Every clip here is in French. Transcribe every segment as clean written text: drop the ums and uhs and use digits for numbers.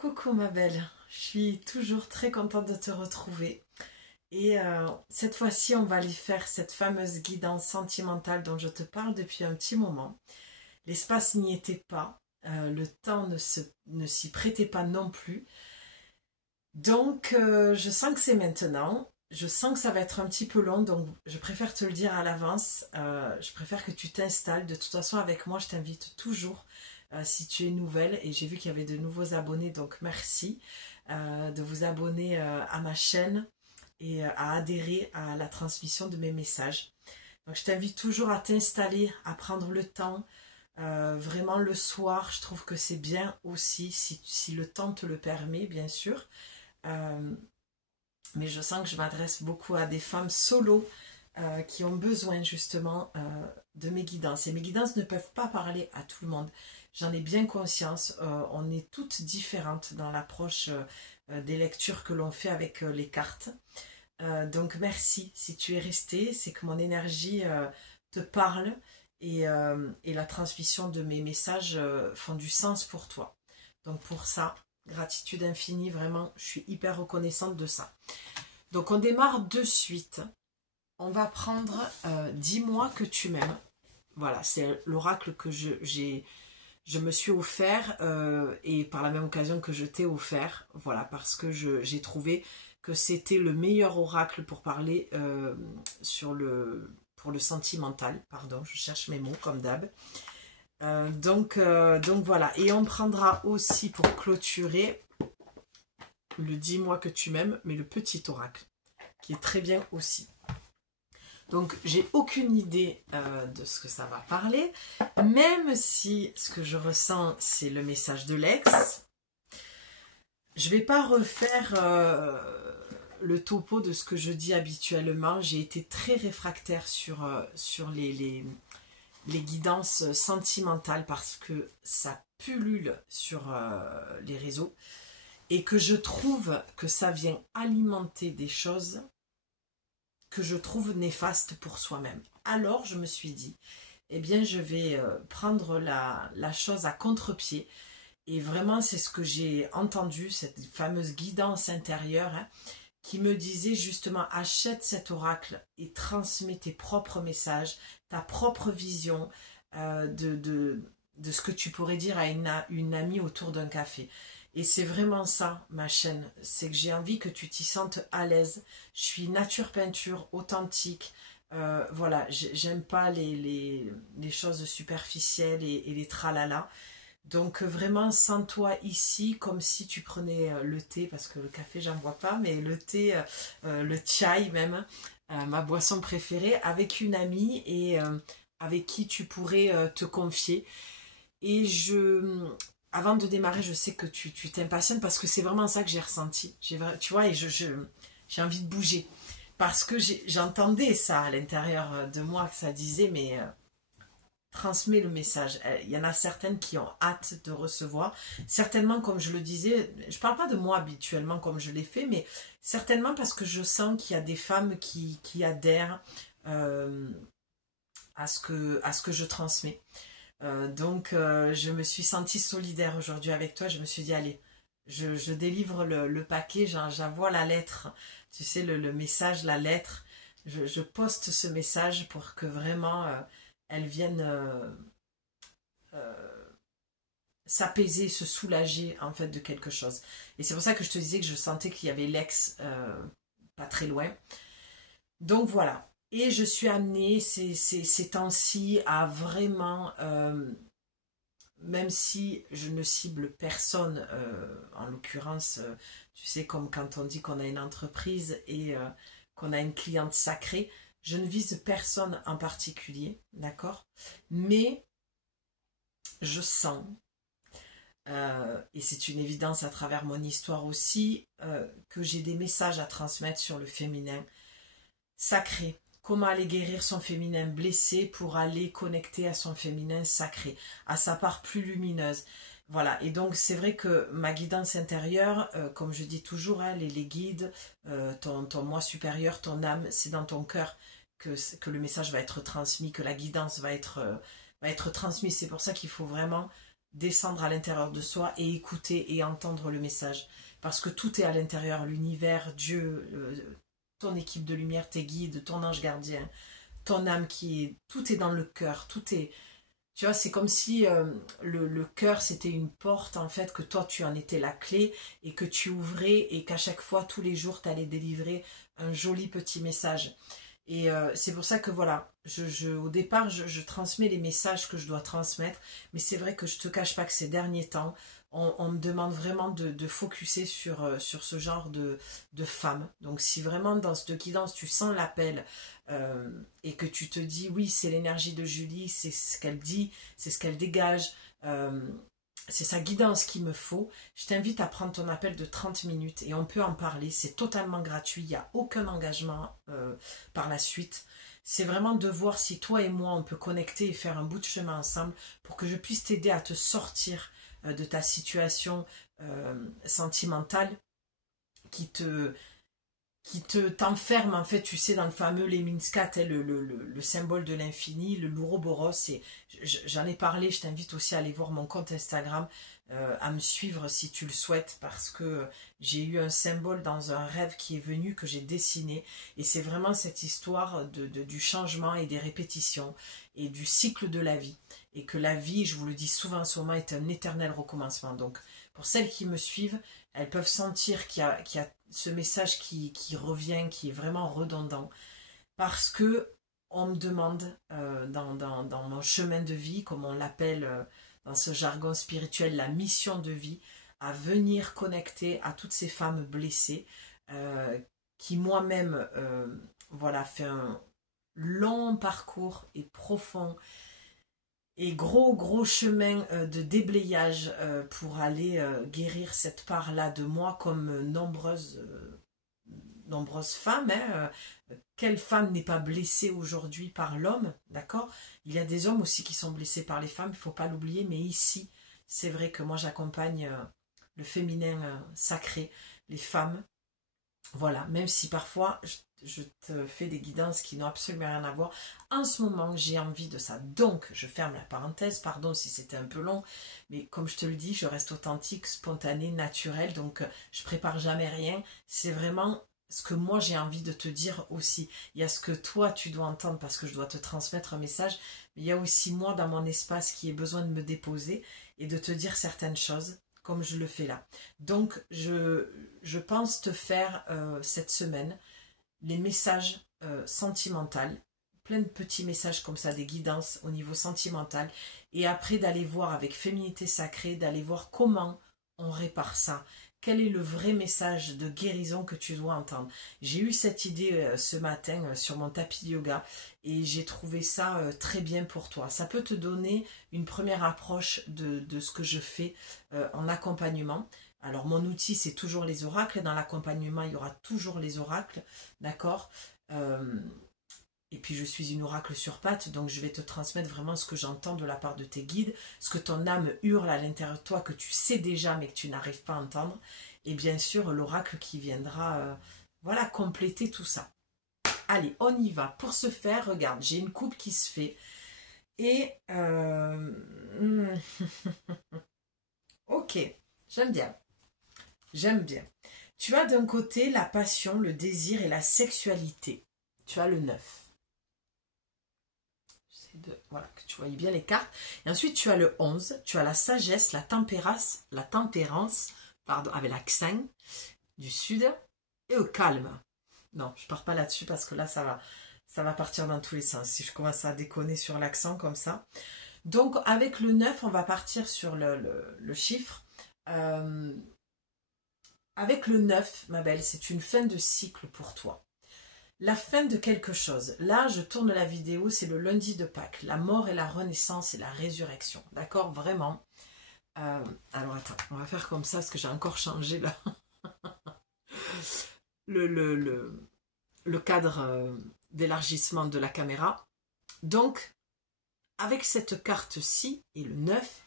Coucou ma belle, je suis toujours très contente de te retrouver et cette fois-ci on va aller faire cette fameuse guidance sentimentale dont je te parle depuis un petit moment. L'espace n'y était pas, le temps ne s'y prêtait pas non plus, donc je sens que c'est maintenant, je sens que ça va être un petit peu long, donc je préfère te le dire à l'avance, je préfère que tu t'installes. De toute façon avec moi je t'invite toujours si tu es nouvelle, et j'ai vu qu'il y avait de nouveaux abonnés, donc merci de vous abonner à ma chaîne et à adhérer à la transmission de mes messages. Donc je t'invite toujours à t'installer, à prendre le temps, vraiment le soir, je trouve que c'est bien aussi, si le temps te le permet bien sûr. Euh, mais je sens que je m'adresse beaucoup à des femmes solo qui ont besoin justement de mes guidances. Et mes guidances ne peuvent pas parler à tout le monde. J'en ai bien conscience. On est toutes différentes dans l'approche des lectures que l'on fait avec les cartes. Donc merci si tu es resté, c'est que mon énergie te parle et la transmission de mes messages font du sens pour toi. Donc pour ça, gratitude infinie, vraiment, je suis hyper reconnaissante de ça. Donc on démarre de suite. On va prendre Dis-moi que tu m'aimes. Voilà, c'est l'oracle que je me suis offert et par la même occasion que je t'ai offert. Voilà, parce que j'ai trouvé que c'était le meilleur oracle pour parler pour le sentimental. Pardon, je cherche mes mots comme d'hab. Donc voilà, et on prendra aussi pour clôturer le Dis-moi que tu m'aimes, mais le petit oracle, qui est très bien aussi. Donc, j'ai aucune idée de ce que ça va parler, même si ce que je ressens, c'est le message de l'ex. Je ne vais pas refaire le topo de ce que je dis habituellement. J'ai été très réfractaire sur les guidances sentimentales parce que ça pullule sur les réseaux et que je trouve que ça vient alimenter des choses que je trouve néfaste pour soi-même. Alors je me suis dit, eh bien je vais prendre la chose à contre-pied, et vraiment c'est ce que j'ai entendu, cette fameuse guidance intérieure qui me disait justement: achète cet oracle et transmets tes propres messages, ta propre vision de ce que tu pourrais dire à une amie autour d'un café. Et c'est vraiment ça, ma chaîne. C'est que j'ai envie que tu t'y sentes à l'aise. Je suis nature peinture, authentique. Voilà, j'aime pas les choses superficielles et les tralala. Donc vraiment, sens-toi ici comme si tu prenais le thé, parce que le café, j'en bois pas, mais le thé, le chai même, ma boisson préférée, avec une amie et avec qui tu pourrais te confier. Et avant de démarrer, je sais que tu t'impatientes parce que c'est vraiment ça que j'ai ressenti. Tu vois, et j'ai envie de bouger. Parce que j'entendais ça à l'intérieur de moi, que ça disait, mais transmets le message. Il y en a certaines qui ont hâte de recevoir. Certainement, comme je le disais, je ne parle pas de moi habituellement comme je l'ai fait, mais certainement parce que je sens qu'il y a des femmes qui adhèrent à ce que je transmets. Donc je me suis sentie solidaire aujourd'hui avec toi. Je me suis dit, allez, je délivre le paquet, j'envoie la lettre, tu sais, le message, la lettre. Je poste ce message pour que vraiment elle vienne s'apaiser, se soulager en fait de quelque chose. Et c'est pour ça que je te disais que je sentais qu'il y avait l'ex pas très loin. Donc voilà. Et je suis amenée ces temps-ci à vraiment, même si je ne cible personne, en l'occurrence, tu sais, comme quand on dit qu'on a une entreprise et qu'on a une cliente sacrée, je ne vise personne en particulier, d'accord? Mais je sens, et c'est une évidence à travers mon histoire aussi, que j'ai des messages à transmettre sur le féminin sacré. Comment aller guérir son féminin blessé pour aller connecter à son féminin sacré, à sa part plus lumineuse. Voilà, et donc c'est vrai que ma guidance intérieure, comme je dis toujours, hein, les guides, ton moi supérieur, ton âme, c'est dans ton cœur que le message va être transmis, que la guidance va être transmise. C'est pour ça qu'il faut vraiment descendre à l'intérieur de soi et écouter et entendre le message. Parce que tout est à l'intérieur, l'univers, Dieu, ton équipe de lumière, tes guides, ton ange gardien, ton âme tout est dans le cœur, tout est... Tu vois, c'est comme si le cœur, c'était une porte, en fait, que toi, tu en étais la clé et que tu ouvrais et qu'à chaque fois, tous les jours, tu allais délivrer un joli petit message. Et c'est pour ça que, voilà, au départ, je transmets les messages que je dois transmettre, mais c'est vrai que je ne te cache pas que ces derniers temps, on me demande vraiment de focuser sur ce genre de femmes. Donc, si vraiment, dans cette guidance, tu sens l'appel, et que tu te dis oui, c'est l'énergie de Julie, c'est ce qu'elle dit, c'est ce qu'elle dégage, c'est sa guidance qu'il me faut, je t'invite à prendre ton appel de 30 minutes et on peut en parler, c'est totalement gratuit, il n'y a aucun engagement par la suite. C'est vraiment de voir si toi et moi on peut connecter et faire un bout de chemin ensemble pour que je puisse t'aider à te sortir de ta situation sentimentale qui t'enferme, en fait, tu sais, dans le fameux Lemniscat, le symbole de l'infini, le l'ouroboros. Et j'en ai parlé, je t'invite aussi à aller voir mon compte Instagram, à me suivre si tu le souhaites, parce que j'ai eu un symbole dans un rêve qui est venu, que j'ai dessiné, et c'est vraiment cette histoire du changement et des répétitions, et du cycle de la vie, et que la vie, je vous le dis souvent en ce moment, est un éternel recommencement. Donc, pour celles qui me suivent, elles peuvent sentir qu'il y a ce message qui revient, qui est vraiment redondant, parce que on me demande dans mon chemin de vie, comme on l'appelle dans ce jargon spirituel, la mission de vie, à venir connecter à toutes ces femmes blessées, qui moi-même, voilà, fait un long parcours et profond et gros chemin de déblayage pour aller guérir cette part-là de moi, comme nombreuses femmes. Hein. Quelle femme n'est pas blessée aujourd'hui par l'homme, d'accord? Il y a des hommes aussi qui sont blessés par les femmes, il ne faut pas l'oublier, mais ici, c'est vrai que moi j'accompagne le féminin sacré, les femmes. Voilà, même si parfois je te fais des guidances qui n'ont absolument rien à voir. En ce moment, j'ai envie de ça. Donc, je ferme la parenthèse, pardon si c'était un peu long, mais comme je te le dis, je reste authentique, spontanée, naturelle, donc je prépare jamais rien. C'est vraiment ce que moi j'ai envie de te dire aussi. Il y a ce que toi tu dois entendre parce que je dois te transmettre un message, mais il y a aussi moi dans mon espace qui ai besoin de me déposer et de te dire certaines choses, comme je le fais là. Donc, je pense te faire cette semaine les messages sentimentaux, plein de petits messages comme ça, des guidances au niveau sentimental, et après d'aller voir avec Féminité Sacrée, d'aller voir comment on répare ça. Quel est le vrai message de guérison que tu dois entendre? J'ai eu cette idée ce matin sur mon tapis de yoga et j'ai trouvé ça très bien pour toi. Ça peut te donner une première approche de ce que je fais en accompagnement. Alors mon outil c'est toujours les oracles. Dans l'accompagnement il y aura toujours les oracles, d'accord? Et puis je suis une oracle sur pattes, donc je vais te transmettre vraiment ce que j'entends de la part de tes guides, ce que ton âme hurle à l'intérieur de toi, que tu sais déjà mais que tu n'arrives pas à entendre. Et bien sûr l'oracle qui viendra voilà, compléter tout ça. Allez, on y va. Pour ce faire, regarde, j'ai une coupe qui se fait. Et... ok, j'aime bien. J'aime bien. Tu as d'un côté la passion, le désir et la sexualité. Tu as le 9. Voilà, que tu voyais bien les cartes. Et ensuite, tu as le 11, tu as la sagesse, la tempérance, pardon, avec l'accent du sud, et le calme. Non, je pars pas là-dessus parce que là, ça va partir dans tous les sens. Si je commence à déconner sur l'accent comme ça. Donc, avec le 9, on va partir sur le chiffre. Avec le 9, ma belle, c'est une fin de cycle pour toi. La fin de quelque chose. Là, je tourne la vidéo, c'est le lundi de Pâques. La mort et la renaissance et la résurrection. D'accord? Vraiment. Alors, attends, on va faire comme ça parce que j'ai encore changé là. le cadre d'élargissement de la caméra. Donc, avec cette carte-ci et le 9,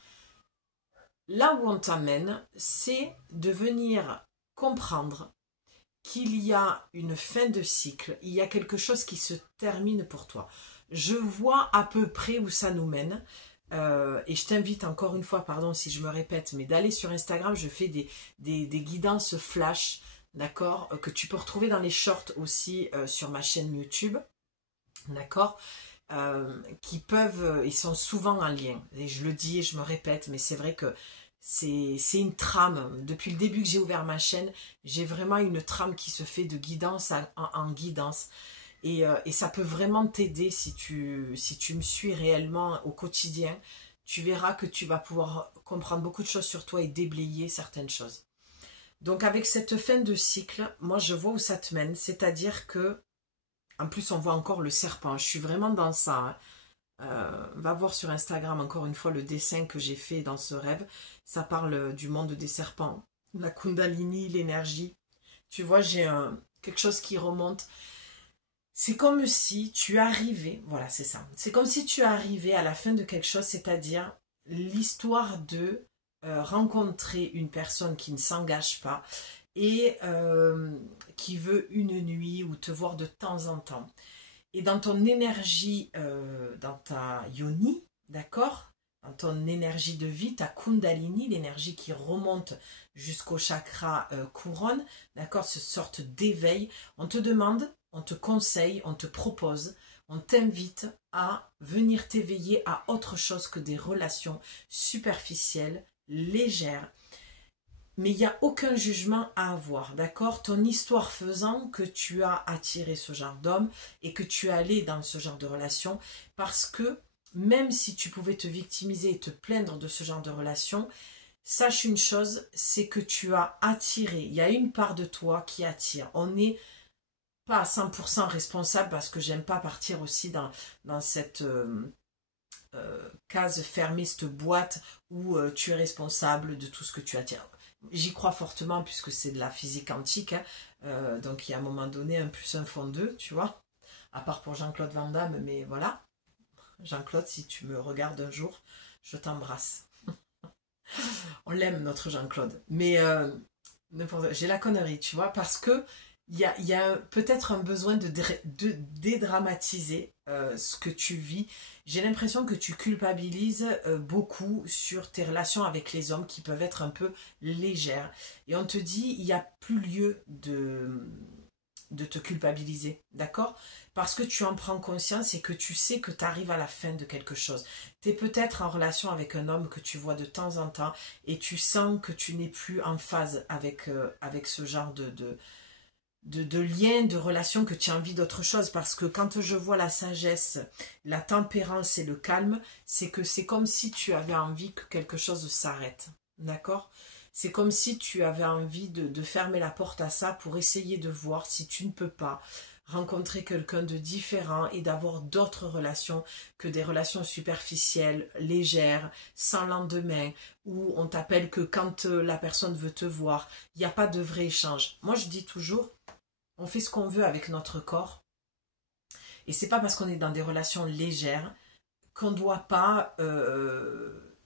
là où on t'amène, c'est de venir comprendre qu'il y a une fin de cycle, il y a quelque chose qui se termine pour toi. Je vois à peu près où ça nous mène. Et je t'invite encore une fois, pardon si je me répète, mais d'aller sur Instagram, je fais des guidances flash, d'accord, que tu peux retrouver dans les shorts aussi sur ma chaîne YouTube, d'accord, qui peuvent, ils sont souvent en lien. Et je le dis et je me répète, mais c'est vrai que c'est une trame. Depuis le début que j'ai ouvert ma chaîne, j'ai vraiment une trame qui se fait de guidance en guidance. Et ça peut vraiment t'aider si tu me suis réellement au quotidien. Tu verras que tu vas pouvoir comprendre beaucoup de choses sur toi et déblayer certaines choses. Donc avec cette fin de cycle, moi je vois où ça te mène. C'est-à-dire que, en plus on voit encore le serpent. Je suis vraiment dans ça, hein. Va voir sur Instagram encore une fois le dessin que j'ai fait dans ce rêve. Ça parle du monde des serpents. La Kundalini, l'énergie. Tu vois, j'ai quelque chose qui remonte. C'est comme si tu arrivais, voilà c'est ça, c'est comme si tu arrivais à la fin de quelque chose, c'est-à-dire l'histoire de rencontrer une personne qui ne s'engage pas et qui veut une nuit ou te voir de temps en temps. Et dans ton énergie, dans ta yoni, d'accord, dans ton énergie de vie, ta kundalini, l'énergie qui remonte jusqu'au chakra couronne, d'accord, cette sorte d'éveil, on te demande, on te conseille, on te propose, on t'invite à venir t'éveiller à autre chose que des relations superficielles, légères. Mais il n'y a aucun jugement à avoir, d'accord? Ton histoire faisant que tu as attiré ce genre d'homme et que tu es allé dans ce genre de relation, parce que même si tu pouvais te victimiser et te plaindre de ce genre de relation, sache une chose, c'est que tu as attiré. Il y a une part de toi qui attire. On n'est pas à 100% responsable, parce que j'aime pas partir aussi dans cette case fermée, cette boîte où tu es responsable de tout ce que tu attires. J'y crois fortement puisque c'est de la physique quantique, hein. Donc il y a un moment donné un plus un font deux, tu vois. À part pour Jean-Claude Van Damme, mais voilà. Jean-Claude, si tu me regardes un jour, je t'embrasse. On l'aime notre Jean-Claude. Mais j'ai la connerie, tu vois, parce que il y a peut-être un besoin de dédramatiser ce que tu vis. J'ai l'impression que tu culpabilises beaucoup sur tes relations avec les hommes qui peuvent être un peu légères. Et on te dit, il n'y a plus lieu de te culpabiliser, d'accord? Parce que tu en prends conscience et que tu sais que tu arrives à la fin de quelque chose. Tu es peut-être en relation avec un homme que tu vois de temps en temps et tu sens que tu n'es plus en phase avec ce genre de lien, de relation, que tu as envie d'autre chose. Parce que quand je vois la sagesse, la tempérance et le calme, c'est que c'est comme si tu avais envie que quelque chose s'arrête, d'accord? C'est comme si tu avais envie de fermer la porte à ça pour essayer de voir si tu ne peux pas rencontrer quelqu'un de différent et d'avoir d'autres relations que des relations superficielles, légères, sans lendemain, où on t'appelle que quand la personne veut te voir. Il n'y a pas de vrai échange. Moi je dis toujours, on fait ce qu'on veut avec notre corps, et c'est pas parce qu'on est dans des relations légères qu'on ne doit pas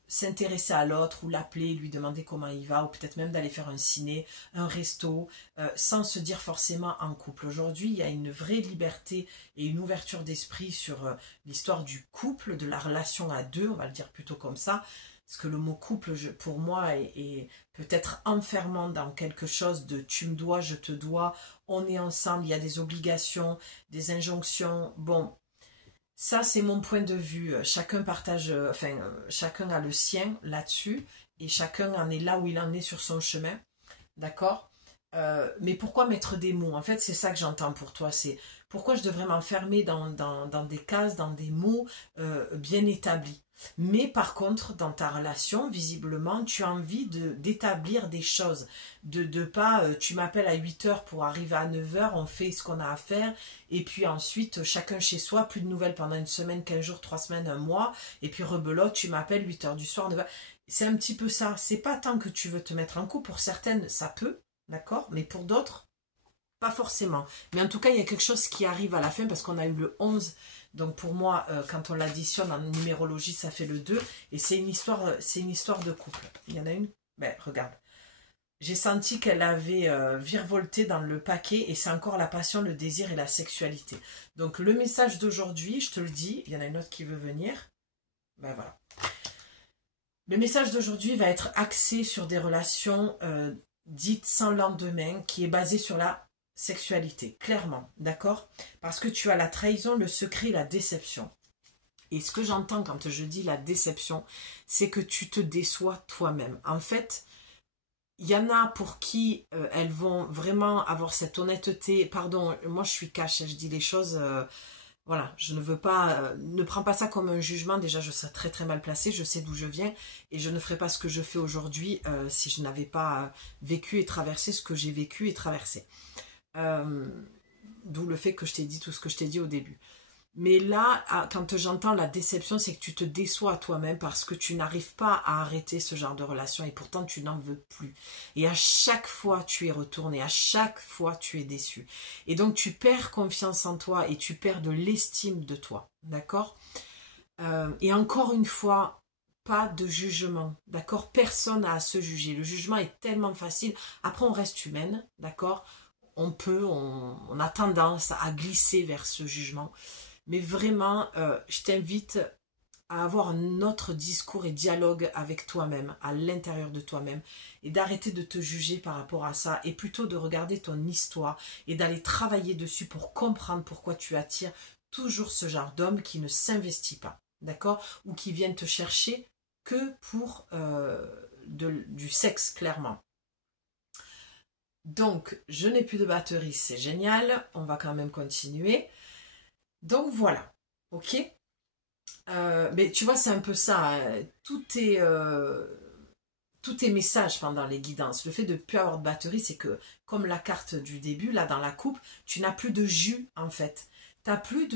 s'intéresser à l'autre ou l'appeler, lui demander comment il va, ou peut-être même d'aller faire un ciné, un resto, sans se dire forcément en couple. Aujourd'hui, il y a une vraie liberté et une ouverture d'esprit sur l'histoire du couple, de la relation à deux, on va le dire plutôt comme ça, parce que le mot couple, pour moi, est peut-être enfermant dans quelque chose de tu me dois, je te dois, on est ensemble, il y a des obligations, des injonctions. Bon, ça c'est mon point de vue. Chacun partage, chacun a le sien là-dessus et chacun en est là où il en est sur son chemin. D'accord? Mais pourquoi mettre des mots? En fait, c'est ça que j'entends pour toi. C'est pourquoi je devrais m'enfermer dans des cases, dans des mots bien établis. Mais par contre, dans ta relation, visiblement, tu as envie d'établir des choses. De pas, tu m'appelles à 8 heures pour arriver à 9 heures, on fait ce qu'on a à faire. Et puis ensuite, chacun chez soi, plus de nouvelles pendant une semaine, 15 jours, 3 semaines, un mois. Et puis rebelote, tu m'appelles 8 heures du soir, 9 heures. C'est un petit peu ça. C'est pas tant que tu veux te mettre en couple. Pour certaines, ça peut. D'accord? Mais pour d'autres, pas forcément. Mais en tout cas, il y a quelque chose qui arrive à la fin parce qu'on a eu le 11. Donc pour moi, quand on l'additionne en numérologie, ça fait le 2. Et c'est une histoire de couple. Il y en a une? Ben, regarde. J'ai senti qu'elle avait virevolté dans le paquet et c'est encore la passion, le désir et la sexualité. Donc le message d'aujourd'hui, je te le dis, il y en a une autre qui veut venir. Ben voilà. Le message d'aujourd'hui va être axé sur des relations dites sans lendemain, qui est basé sur la sexualité, clairement, d'accord? Parce que tu as la trahison, le secret, la déception. Et ce que j'entends quand je dis la déception, c'est que tu te déçois toi-même. En fait, il y en a pour qui elles vont vraiment avoir cette honnêteté. Pardon, moi je suis cash, je dis les choses... voilà, je ne veux pas... ne prends pas ça comme un jugement. Déjà, je serais très très mal placée. Je sais d'où je viens. Et je ne ferais pas ce que je fais aujourd'hui si je n'avais pas vécu et traversé ce que j'ai vécu et traversé. D'où le fait que je t'ai dit tout ce que je t'ai dit au début. Mais là, quand j'entends la déception, c'est que tu te déçois à toi-même parce que tu n'arrives pas à arrêter ce genre de relation et pourtant tu n'en veux plus. Et à chaque fois, tu es retourné, à chaque fois, tu es déçu. Et donc, tu perds confiance en toi et tu perds de l'estime de toi, d'accord? Et encore une fois, pas de jugement, d'accord? Personne n'a à se juger. Le jugement est tellement facile. Après, on reste humaine, d'accord? On a tendance à glisser vers ce jugement. Mais vraiment, je t'invite à avoir un autre discours et dialogue avec toi-même, à l'intérieur de toi-même, et d'arrêter de te juger par rapport à ça, et plutôt de regarder ton histoire, et d'aller travailler dessus pour comprendre pourquoi tu attires toujours ce genre d'homme qui ne s'investit pas, d'accord? Ou qui viennent te chercher que pour du sexe, clairement. Donc, je n'ai plus de batterie, c'est génial, on va quand même continuer. Donc voilà, ok. Mais tu vois, c'est un peu ça. Hein. Tout est message pendant les guidances. Le fait de ne plus avoir de batterie, c'est que, comme la carte du début, là, dans la coupe, tu n'as plus de jus, en fait. Tu n'as plus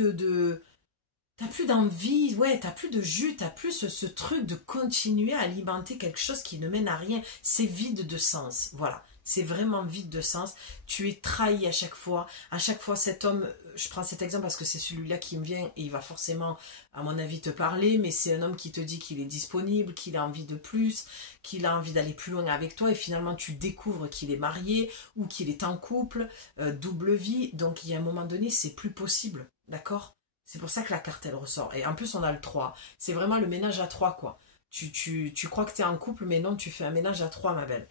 t'as plus d'envie, ouais, t'as plus de jus, t'as plus ce truc de continuer à alimenter quelque chose qui ne mène à rien. C'est vide de sens, voilà. C'est vraiment vide de sens. Tu es trahi à chaque fois. À chaque fois, cet homme, je prends cet exemple parce que c'est celui-là qui me vient et il va forcément, à mon avis, te parler, mais c'est un homme qui te dit qu'il est disponible, qu'il a envie de plus, qu'il a envie d'aller plus loin avec toi et finalement tu découvres qu'il est marié ou qu'il est en couple, double vie. Donc, il y a un moment donné, c'est plus possible, d'accord ? C'est pour ça que la carte, elle ressort. Et en plus, on a le 3. C'est vraiment le ménage à 3, quoi. Tu crois que tu es en couple, mais non, tu fais un ménage à 3, ma belle.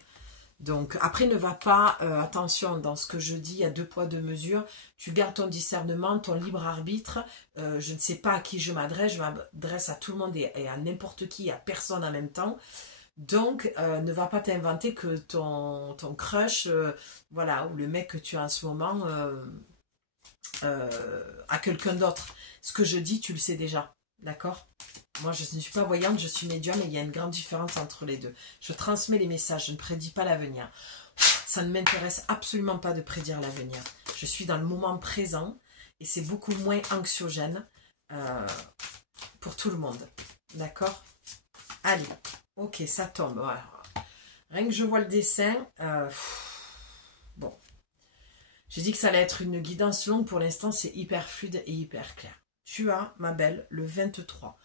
Donc, après, ne va pas, attention, dans ce que je dis, il y a 2 poids, 2 mesures. Tu gardes ton discernement, ton libre arbitre. Je ne sais pas à qui je m'adresse à tout le monde et à n'importe qui, à personne en même temps. Donc, ne va pas t'inventer que ton crush, voilà, ou le mec que tu as en ce moment, à quelqu'un d'autre. Ce que je dis, tu le sais déjà. D'accord ? Moi, je ne suis pas voyante, je suis médium et il y a une grande différence entre les deux. Je transmets les messages, je ne prédis pas l'avenir. Ça ne m'intéresse absolument pas de prédire l'avenir. Je suis dans le moment présent et c'est beaucoup moins anxiogène pour tout le monde. D'accord ? Allez, ok, ça tombe. Voilà. Rien que je vois le dessin, bon. J'ai dit que ça allait être une guidance longue. Pour l'instant, c'est hyper fluide et hyper clair. Tu as, ma belle, le 23.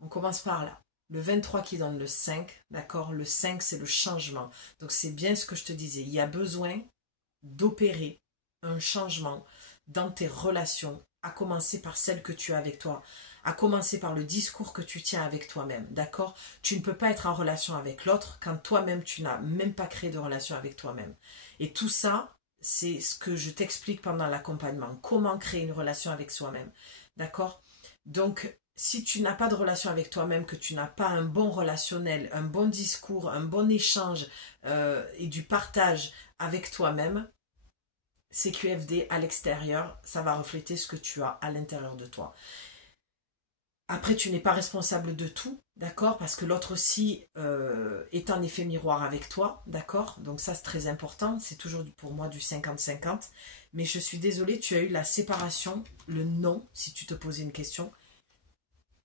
On commence par là. Le 23 qui donne le 5, d'accord? Le 5, c'est le changement. Donc, c'est bien ce que je te disais. Il y a besoin d'opérer un changement dans tes relations, à commencer par celle que tu as avec toi, à commencer par le discours que tu tiens avec toi-même, d'accord? Tu ne peux pas être en relation avec l'autre quand toi-même, tu n'as même pas créé de relation avec toi-même. Et tout ça, c'est ce que je t'explique pendant l'accompagnement. Comment créer une relation avec soi-même, d'accord? Donc, si tu n'as pas de relation avec toi-même, que tu n'as pas un bon relationnel, un bon discours, un bon échange et du partage avec toi-même, CQFD à l'extérieur, ça va refléter ce que tu as à l'intérieur de toi. Après, tu n'es pas responsable de tout, d'accord? Parce que l'autre aussi est en effet miroir avec toi, d'accord? Donc ça, c'est très important. C'est toujours pour moi du 50-50. Mais je suis désolée, tu as eu la séparation, le non, si tu te posais une question.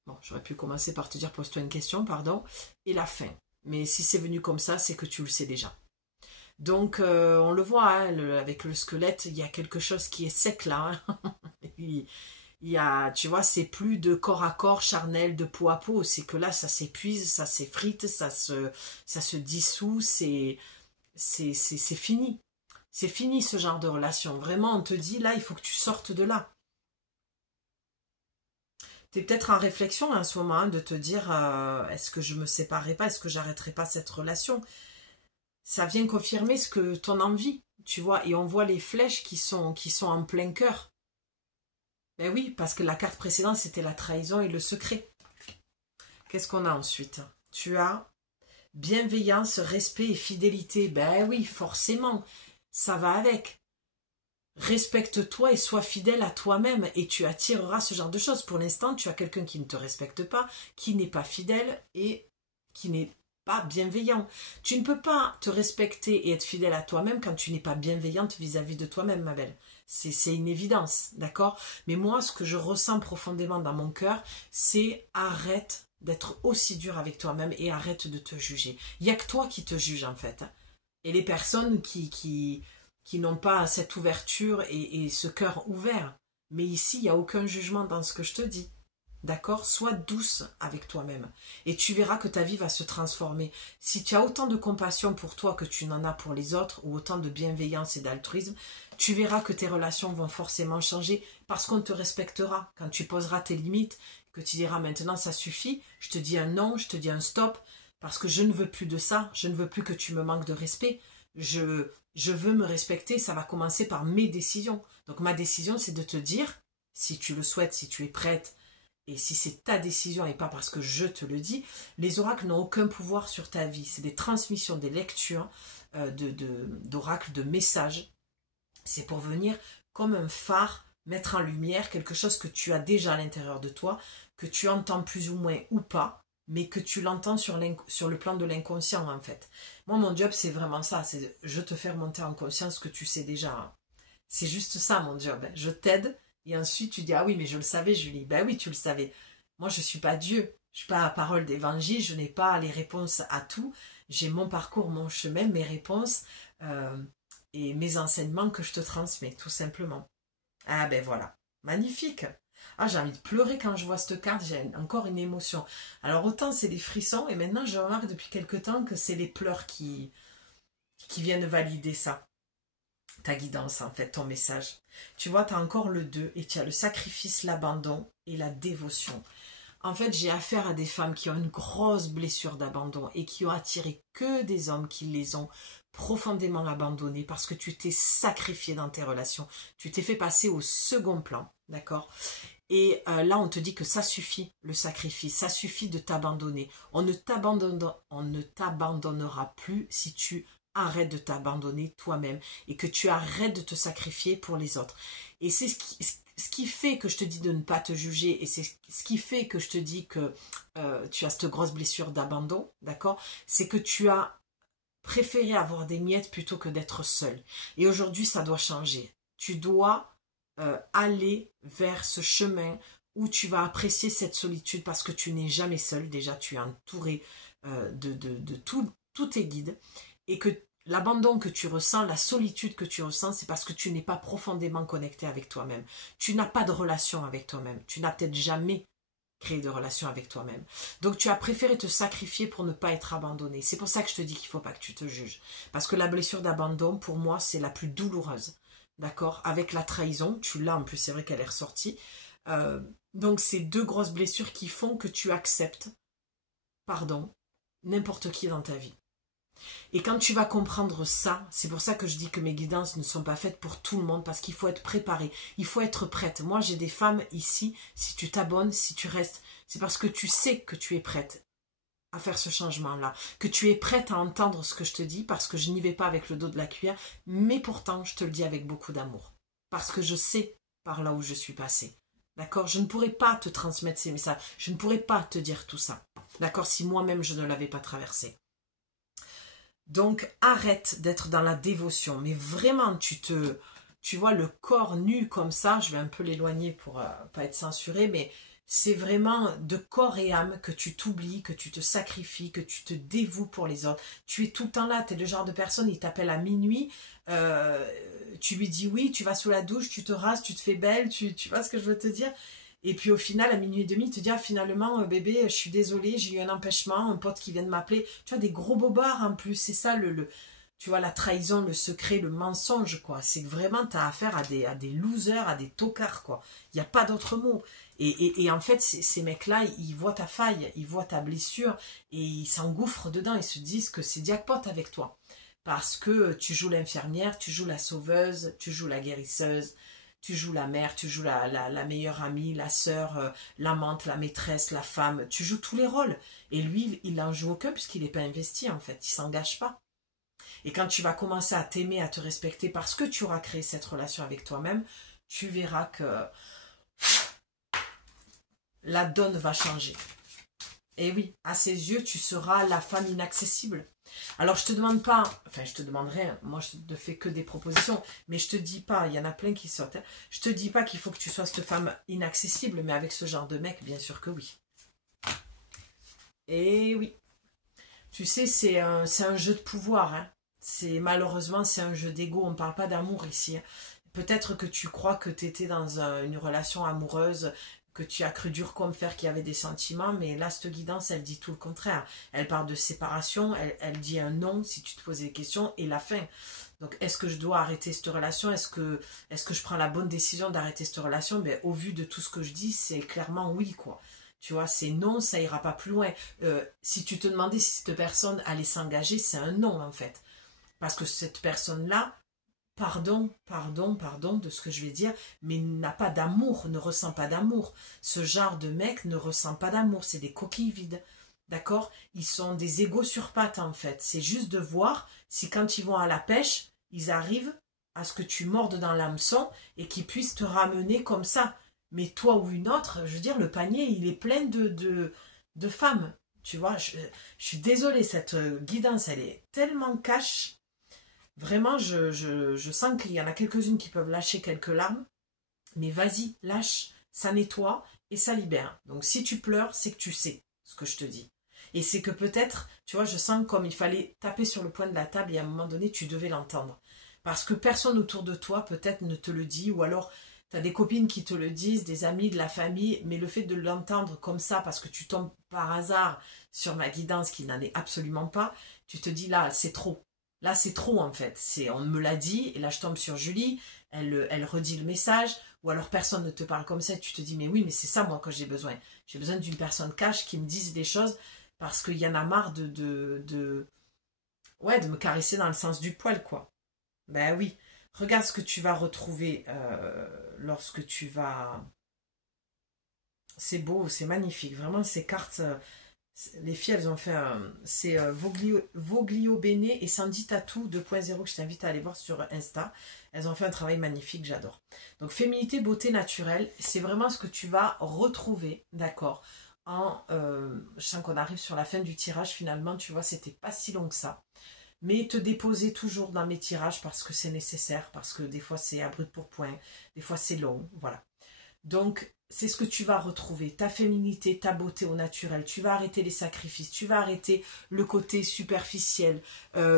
Bon, j'aurais pu commencer par te dire pose-toi une question, pardon. Et la fin. Mais si c'est venu comme ça, c'est que tu le sais déjà. Donc, on le voit, hein, avec le squelette, il y a quelque chose qui est sec là. Hein. Il y a, tu vois, c'est plus de corps à corps, charnel, de peau à peau. C'est que là, ça s'épuise, ça s'effrite, ça se dissout. C'est fini. C'est fini ce genre de relation. Vraiment, on te dit, là, il faut que tu sortes de là. tu es peut-être en réflexion en ce moment, hein, de te dire, est-ce que je me séparerai pas, est-ce que j'arrêterai pas cette relation? Ça vient confirmer ce que ton envie, tu vois, et on voit les flèches qui sont en plein cœur. Ben oui, parce que la carte précédente, c'était la trahison et le secret. Qu'est-ce qu'on a ensuite? Tu as bienveillance, respect et fidélité. Ben oui, forcément, ça va avec. Respecte-toi et sois fidèle à toi-même et tu attireras ce genre de choses. Pour l'instant, tu as quelqu'un qui ne te respecte pas, qui n'est pas fidèle et qui n'est pas bienveillant. Tu ne peux pas te respecter et être fidèle à toi-même quand tu n'es pas bienveillante vis-à-vis de toi-même, ma belle. C'est une évidence, d'accord? Mais moi, ce que je ressens profondément dans mon cœur, c'est arrête d'être aussi dur avec toi-même et arrête de te juger. Il n'y a que toi qui te juges, en fait. Et les personnes qui n'ont pas cette ouverture et ce cœur ouvert. Mais ici, il n'y a aucun jugement dans ce que je te dis. D'accord? Sois douce avec toi-même. Et tu verras que ta vie va se transformer. Si tu as autant de compassion pour toi que tu n'en as pour les autres, ou autant de bienveillance et d'altruisme, tu verras que tes relations vont forcément changer parce qu'on te respectera. Quand tu poseras tes limites, que tu diras maintenant ça suffit, je te dis un non, je te dis un stop, parce que je ne veux plus de ça, je ne veux plus que tu me manques de respect. Je veux me respecter, ça va commencer par mes décisions. Donc ma décision, c'est de te dire, si tu le souhaites, si tu es prête, et si c'est ta décision et pas parce que je te le dis, les oracles n'ont aucun pouvoir sur ta vie. C'est des transmissions, des lectures d'oracles, de messages. C'est pour venir comme un phare, mettre en lumière quelque chose que tu as déjà à l'intérieur de toi, que tu entends plus ou moins ou pas, mais que tu l'entends sur le plan de l'inconscient en fait. Moi, mon job, c'est vraiment ça, c'est je te faire monter en conscience ce que tu sais déjà. Hein. C'est juste ça, mon job. Je t'aide, et ensuite tu dis, ah oui, mais je le savais, Julie. Ben oui, tu le savais. Moi, je ne suis pas Dieu. Je ne suis pas à parole d'évangile, je n'ai pas les réponses à tout. J'ai mon parcours, mon chemin, mes réponses et mes enseignements que je te transmets, tout simplement. Ah ben voilà, magnifique. Ah, j'ai envie de pleurer quand je vois cette carte, j'ai encore une émotion. Alors autant c'est des frissons, et maintenant je remarque depuis quelque temps que c'est les pleurs qui viennent valider ça. Ta guidance en fait, ton message. Tu vois, tu as encore le 2 et tu as le sacrifice, l'abandon et la dévotion. En fait, j'ai affaire à des femmes qui ont une grosse blessure d'abandon et qui ont attiré que des hommes qui les ont profondément abandonnés parce que tu t'es sacrifié dans tes relations. Tu t'es fait passer au second plan, d'accord? Et là, on te dit que ça suffit, le sacrifice, ça suffit de t'abandonner. On ne t'abandonnera plus si tu arrêtes de t'abandonner toi-même et que tu arrêtes de te sacrifier pour les autres. Et c'est ce qui fait que je te dis de ne pas te juger et c'est ce qui fait que je te dis que tu as cette grosse blessure d'abandon, d'accord? C'est que tu as préféré avoir des miettes plutôt que d'être seul. Et aujourd'hui, ça doit changer. Tu dois aller vers ce chemin où tu vas apprécier cette solitude parce que tu n'es jamais seul. Déjà, tu es entouré de tous tes guides et que l'abandon que tu ressens, la solitude que tu ressens, c'est parce que tu n'es pas profondément connecté avec toi-même. Tu n'as pas de relation avec toi-même. Tu n'as peut-être jamais créé de relation avec toi-même. Donc tu as préféré te sacrifier pour ne pas être abandonné. C'est pour ça que je te dis qu'il ne faut pas que tu te juges. Parce que la blessure d'abandon, pour moi, c'est la plus douloureuse. D'accord? Avec la trahison, tu l'as en plus, c'est vrai qu'elle est ressortie. Donc c'est deux grosses blessures qui font que tu acceptes, pardon, n'importe qui dans ta vie. Et quand tu vas comprendre ça, c'est pour ça que je dis que mes guidances ne sont pas faites pour tout le monde, parce qu'il faut être préparé, il faut être prête. Moi, j'ai des femmes ici, si tu t'abonnes, si tu restes, c'est parce que tu sais que tu es prête à faire ce changement-là, que tu es prête à entendre ce que je te dis, parce que je n'y vais pas avec le dos de la cuillère, mais pourtant, je te le dis avec beaucoup d'amour, parce que je sais par là où je suis passée. D'accord? Je ne pourrais pas te transmettre ces messages, je ne pourrais pas te dire tout ça. D'accord? Si moi-même, je ne l'avais pas traversé. Donc, arrête d'être dans la dévotion. Mais vraiment, tu vois le corps nu comme ça, je vais un peu l'éloigner pour pas être censuré, mais c'est vraiment de corps et âme que tu t'oublies, que tu te sacrifies, que tu te dévoues pour les autres. Tu es tout le temps là, tu es le genre de personne, il t'appelle à minuit, tu lui dis oui, tu vas sous la douche, tu te rases, tu te fais belle, tu vois ce que je veux te dire? Et puis au final, à minuit et demi, il te dit, ah, finalement, bébé, je suis désolée, j'ai eu un empêchement, un pote qui vient de m'appeler. Tu vois, des gros bobards en plus, c'est ça tu vois, la trahison, le secret, le mensonge, quoi. C'est que vraiment, tu as affaire à des losers, à des tocards, quoi. Il n'y a pas d'autre mot. Et en fait, ces mecs-là, ils voient ta faille, ils voient ta blessure, et ils s'engouffrent dedans, ils se disent que c'est jackpot avec toi. Parce que tu joues l'infirmière, tu joues la sauveuse, tu joues la guérisseuse, tu joues la mère, tu joues la meilleure amie, la sœur, l'amante, la maîtresse, la femme. Tu joues tous les rôles. Et lui, il n'en joue aucun puisqu'il n'est pas investi, en fait. Il ne s'engage pas. Et quand tu vas commencer à t'aimer, à te respecter parce que tu auras créé cette relation avec toi-même, tu verras que la donne va changer. Et oui, à ses yeux, tu seras la femme inaccessible. Alors, je te demande pas, enfin, je te demanderai, moi, je ne fais que des propositions, mais je te dis pas, il y en a plein qui sortent, je te dis pas qu'il faut que tu sois cette femme inaccessible, mais avec ce genre de mec, bien sûr que oui. Et oui. Tu sais, c'est un jeu de pouvoir, hein. Malheureusement, c'est un jeu d'ego, on ne parle pas d'amour ici, hein. Peut-être que tu crois que tu étais dans une relation amoureuse, que tu as cru dur comme fer, qu'il y avait des sentiments, mais là, cette guidance, elle dit tout le contraire. Elle parle de séparation, elle dit un non si tu te poses des questions, et la fin. Donc, est-ce que je dois arrêter cette relation? Est-ce que je prends la bonne décision d'arrêter cette relation? Ben, au vu de tout ce que je dis, c'est clairement oui, quoi. Tu vois, c'est non, ça ira pas plus loin. Si tu te demandais si cette personne allait s'engager, c'est un non, en fait. Parce que cette personne-là, pardon de ce que je vais dire, mais n'a pas d'amour, ne ressent pas d'amour. Ce genre de mec ne ressent pas d'amour, c'est des coquilles vides. D'accord? Ils sont des égos sur pattes, en fait. C'est juste de voir si quand ils vont à la pêche, ils arrivent à ce que tu mordes dans l'hameçon et qu'ils puissent te ramener comme ça. Mais toi ou une autre, je veux dire, le panier, il est plein de femmes. Tu vois, je suis désolée, cette guidance, elle est tellement cash. Vraiment, je sens qu'il y en a quelques-unes qui peuvent lâcher quelques larmes. Mais vas-y, lâche, ça nettoie et ça libère. Donc si tu pleures, c'est que tu sais ce que je te dis. Et c'est que peut-être, tu vois, je sens comme il fallait taper sur le coin de la table et à un moment donné, tu devais l'entendre. Parce que personne autour de toi peut-être ne te le dit, ou alors tu as des copines qui te le disent, des amis, de la famille, mais le fait de l'entendre comme ça, parce que tu tombes par hasard sur ma guidance qui n'en est absolument pas, tu te dis là, c'est trop. Là, c'est trop en fait. On me l'a dit, et là je tombe sur Julie, elle redit le message, ou alors personne ne te parle comme ça, et tu te dis, mais oui, mais c'est ça moi que j'ai besoin. J'ai besoin d'une personne cash qui me dise des choses, parce qu'il y en a marre ouais, de me caresser dans le sens du poil, quoi. Ben oui. Regarde ce que tu vas retrouver lorsque tu vas... C'est beau, c'est magnifique. Vraiment, ces cartes... les filles, elles ont fait un... C'est Voglio Bene et Sandy Tattoo 2.0 que je t'invite à aller voir sur Insta. Elles ont fait un travail magnifique, j'adore. Donc, féminité, beauté naturelle, c'est vraiment ce que tu vas retrouver, d'accord. Je sens qu'on arrive sur la fin du tirage, finalement, tu vois, c'était pas si long que ça. Mais te déposer toujours dans mes tirages parce que c'est nécessaire, parce que des fois c'est à brut pour point, des fois c'est long, voilà. Donc, c'est ce que tu vas retrouver, ta féminité, ta beauté au naturel. Tu vas arrêter les sacrifices, tu vas arrêter le côté superficiel,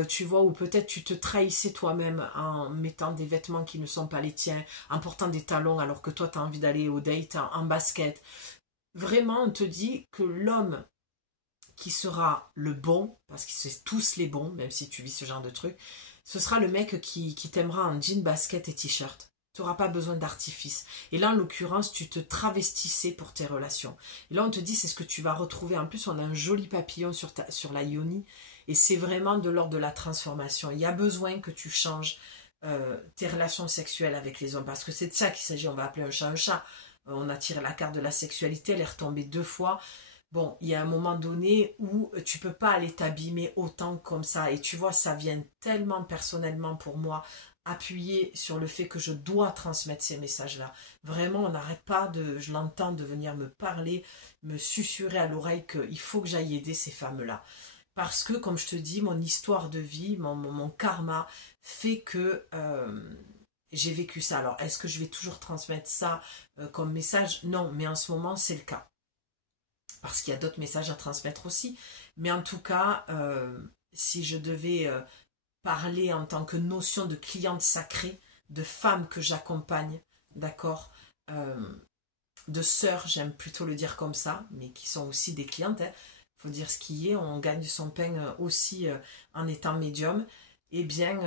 tu vois, ou peut-être tu te trahissais toi-même en mettant des vêtements qui ne sont pas les tiens, en portant des talons alors que toi tu as envie d'aller au date en basket. Vraiment, on te dit que l'homme qui sera le bon, parce que c'est tous les bons, même si tu vis ce genre de truc, ce sera le mec qui t'aimera en jean, basket et t-shirt. Tu n'auras pas besoin d'artifice. Et là, en l'occurrence, tu te travestissais pour tes relations. Et là, on te dit, c'est ce que tu vas retrouver. En plus, on a un joli papillon sur la yoni. Et c'est vraiment de l'ordre de la transformation. Il y a besoin que tu changes tes relations sexuelles avec les hommes. Parce que c'est de ça qu'il s'agit. On va appeler un chat un chat. On a tiré la carte de la sexualité. Elle est retombée 2 fois. Bon, il y a un moment donné où tu peux pas aller t'abîmer autant comme ça. Et tu vois, ça vient tellement personnellement pour moi appuyer sur le fait que je dois transmettre ces messages-là. Vraiment, on n'arrête pas je l'entends de venir me parler, me susurrer à l'oreille qu'il faut que j'aille aider ces femmes-là. Parce que, comme je te dis, mon histoire de vie, mon karma fait que j'ai vécu ça. Alors, est-ce que je vais toujours transmettre ça comme message? Non, mais en ce moment, c'est le cas. Parce qu'il y a d'autres messages à transmettre aussi. Mais en tout cas, si je devais parler en tant que notion de cliente sacrée, de femme que j'accompagne, d'accord, de sœurs, j'aime plutôt le dire comme ça, mais qui sont aussi des clientes, hein. Faut dire ce qui est, on gagne son pain aussi en étant médium. eh bien,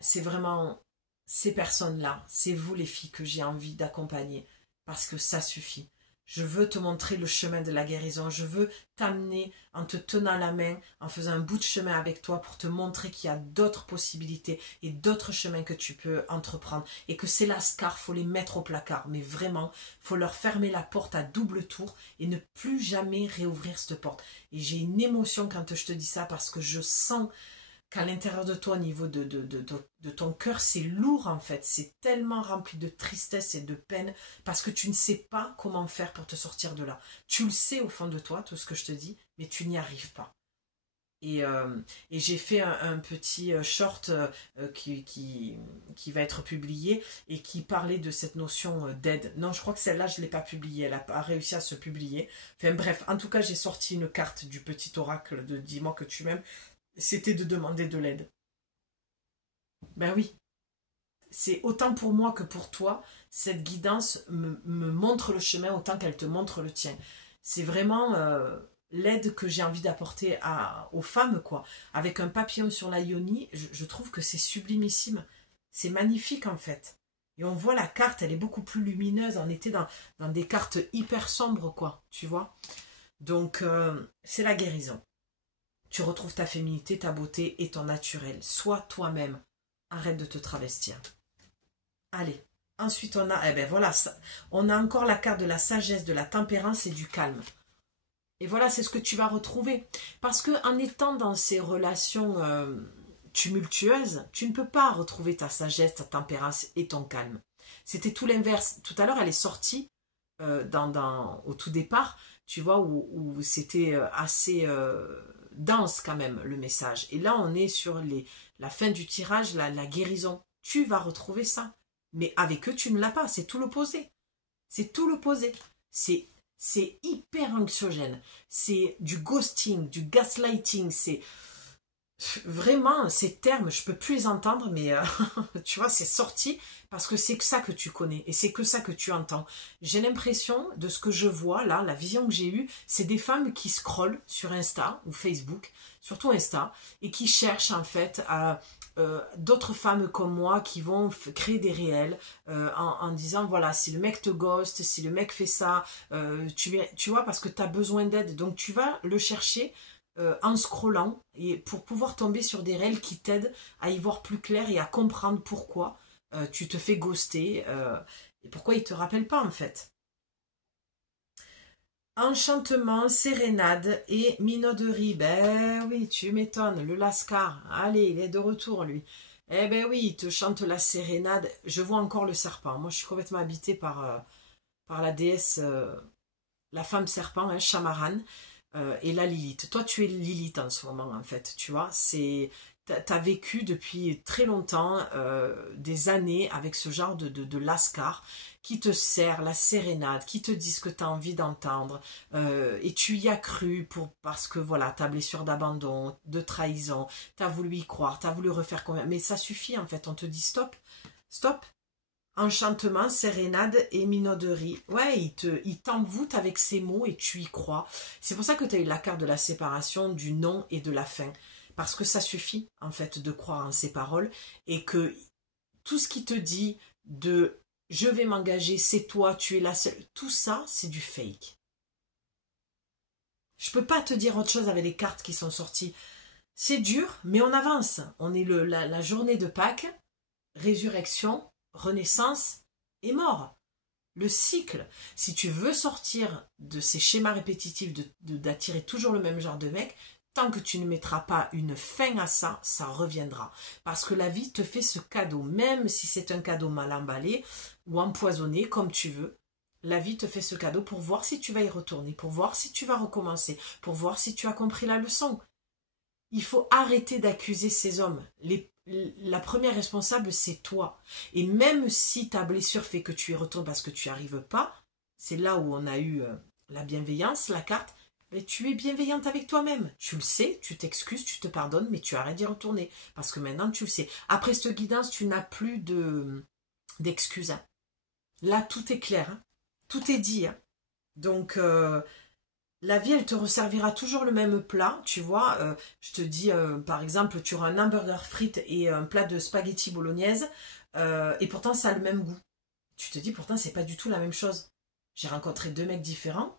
c'est vraiment ces personnes-là, c'est vous les filles que j'ai envie d'accompagner, parce que ça suffit. Je veux te montrer le chemin de la guérison, je veux t'amener en te tenant la main, en faisant un bout de chemin avec toi pour te montrer qu'il y a d'autres possibilités et d'autres chemins que tu peux entreprendre. Et que ces lascars, faut les mettre au placard, mais vraiment, faut leur fermer la porte à double tour et ne plus jamais réouvrir cette porte. Et j'ai une émotion quand je te dis ça parce que je sens qu'à l'intérieur de toi, au niveau de ton cœur, c'est lourd en fait. C'est tellement rempli de tristesse et de peine parce que tu ne sais pas comment faire pour te sortir de là. Tu le sais au fond de toi, tout ce que je te dis, mais tu n'y arrives pas. Et j'ai fait un petit short qui va être publié et qui parlait de cette notion d'aide. Non, je crois que celle-là, je ne l'ai pas publiée. Elle n'a pas réussi à se publier. Enfin bref, en tout cas, j'ai sorti une carte du petit oracle de Dis-moi que tu m'aimes. C'était de demander de l'aide. Ben oui, c'est autant pour moi que pour toi, cette guidance me montre le chemin autant qu'elle te montre le tien. C'est vraiment l'aide que j'ai envie d'apporter aux femmes, quoi. Avec un papillon sur la yoni, je trouve que c'est sublimissime. C'est magnifique, en fait. Et on voit la carte, elle est beaucoup plus lumineuse. On était dans des cartes hyper sombres, quoi, tu vois. Donc, c'est la guérison. Tu retrouves ta féminité, ta beauté et ton naturel. Sois toi-même. Arrête de te travestir. Allez. Ensuite, on a, voilà, on a encore la carte de la sagesse, de la tempérance et du calme. Et voilà, c'est ce que tu vas retrouver. Parce que en étant dans ces relations tumultueuses, tu ne peux pas retrouver ta sagesse, ta tempérance et ton calme. C'était tout l'inverse. Tout à l'heure, elle est sortie au tout départ, tu vois, où c'était assez dense quand même le message. Et là, on est sur la fin du tirage, la guérison. Tu vas retrouver ça. Mais avec eux, tu ne l'as pas. C'est tout l'opposé. C'est tout l'opposé. C'est hyper anxiogène. C'est du ghosting, du gaslighting. C'est vraiment ces termes, je peux plus les entendre, mais tu vois, c'est sorti parce que c'est que ça que tu connais et c'est que ça que tu entends. J'ai l'impression de ce que je vois là, la vision que j'ai eue, c'est des femmes qui scrollent sur Insta ou Facebook, surtout Insta, et qui cherchent en fait à d'autres femmes comme moi qui vont créer des réels en disant voilà, si le mec te ghost, si le mec fait ça, tu vois, parce que tu as besoin d'aide, donc tu vas le chercher en scrollant et pour pouvoir tomber sur des réels qui t'aident à y voir plus clair et à comprendre pourquoi tu te fais ghoster et pourquoi ils ne te rappellent pas en fait. Enchantement, sérénade et minauderie. Ben oui, tu m'étonnes, le lascar. Allez, il est de retour lui. Eh ben oui, il te chante la sérénade. Je vois encore le serpent. Moi, je suis complètement habitée par la déesse, la femme serpent, hein, Shamaran. Et la Lilith. Toi, tu es Lilith en ce moment, en fait, tu vois. T'as vécu depuis très longtemps, des années avec ce genre de lascar qui te sert la sérénade, qui te dit ce que tu as envie d'entendre, et tu y as cru parce que voilà, ta blessure d'abandon, de trahison, tu as voulu y croire, tu as voulu refaire combien, mais ça suffit en fait, on te dit stop, stop. Enchantement, sérénade et minauderie. Ouais, il t'envoûte avec ses mots et tu y crois. C'est pour ça que tu as eu la carte de la séparation, du non et de la fin. Parce que ça suffit, en fait, de croire en ces paroles et que tout ce qui te dit de je vais m'engager, c'est toi, tu es la seule, tout ça, c'est du fake. Je peux pas te dire autre chose avec les cartes qui sont sorties. C'est dur, mais on avance. On est la journée de Pâques, résurrection, renaissance et mort. Le cycle, si tu veux sortir de ces schémas répétitifs d'attirer toujours le même genre de mec, tant que tu ne mettras pas une fin à ça, ça reviendra. Parce que la vie te fait ce cadeau, même si c'est un cadeau mal emballé ou empoisonné, comme tu veux. La vie te fait ce cadeau pour voir si tu vas y retourner, pour voir si tu vas recommencer, pour voir si tu as compris la leçon. Il faut arrêter d'accuser ces hommes. La première responsable, c'est toi. Et même si ta blessure fait que tu y retournes parce que tu n'y arrives pas, c'est là où on a eu la bienveillance, la carte, mais tu es bienveillante avec toi-même. Tu le sais, tu t'excuses, tu te pardonnes, mais tu arrêtes d'y retourner. Parce que maintenant, tu le sais. Après cette guidance, tu n'as plus d'excuses. Hein. Là, tout est clair. Hein. Tout est dit. Hein. Donc, La vie, elle te resservira toujours le même plat, tu vois. Je te dis, par exemple, tu auras un hamburger frites et un plat de spaghetti bolognaise, et pourtant, ça a le même goût. Tu te dis, pourtant, c'est pas du tout la même chose. J'ai rencontré deux mecs différents,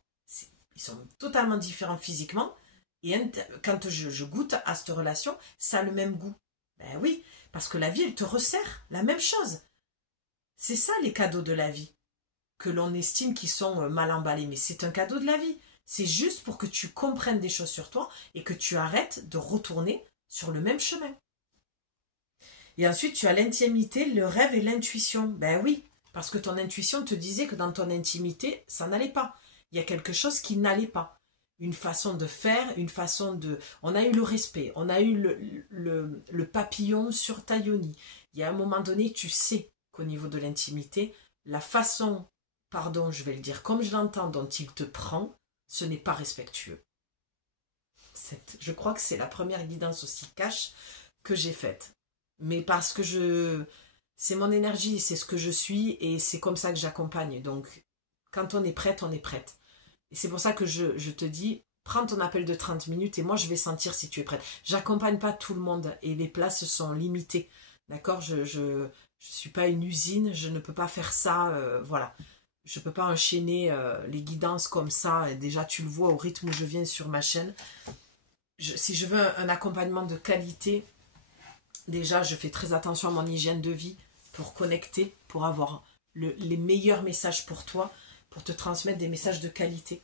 ils sont totalement différents physiquement, et quand je goûte à cette relation, ça a le même goût. Ben oui, parce que la vie, elle te resserre la même chose. C'est ça les cadeaux de la vie, que l'on estime qu'ils sont mal emballés, mais c'est un cadeau de la vie. C'est juste pour que tu comprennes des choses sur toi et que tu arrêtes de retourner sur le même chemin. Et ensuite, tu as l'intimité, le rêve et l'intuition. Ben oui, parce que ton intuition te disait que dans ton intimité, ça n'allait pas. Il y a quelque chose qui n'allait pas. Une façon de faire, une façon de... On a eu le respect, on a eu le papillon sur ta yoni. Il y a un moment donné, tu sais qu'au niveau de l'intimité, la façon, pardon, je vais le dire comme je l'entends, dont il te prend, ce n'est pas respectueux. Je crois que c'est la première guidance aussi cash que j'ai faite. Mais parce que c'est mon énergie, c'est ce que je suis et c'est comme ça que j'accompagne. Donc, quand on est prête, on est prête. Et c'est pour ça que je te dis, prends ton appel de 30 minutes et moi, je vais sentir si tu es prête. J'accompagne pas tout le monde et les places sont limitées. D'accord? Je suis pas une usine, je ne peux pas faire ça, voilà. Je ne peux pas enchaîner les guidances comme ça. Et déjà, tu le vois au rythme où je viens sur ma chaîne. Si je veux un accompagnement de qualité, déjà, je fais très attention à mon hygiène de vie pour connecter, pour avoir les meilleurs messages pour toi, pour te transmettre des messages de qualité.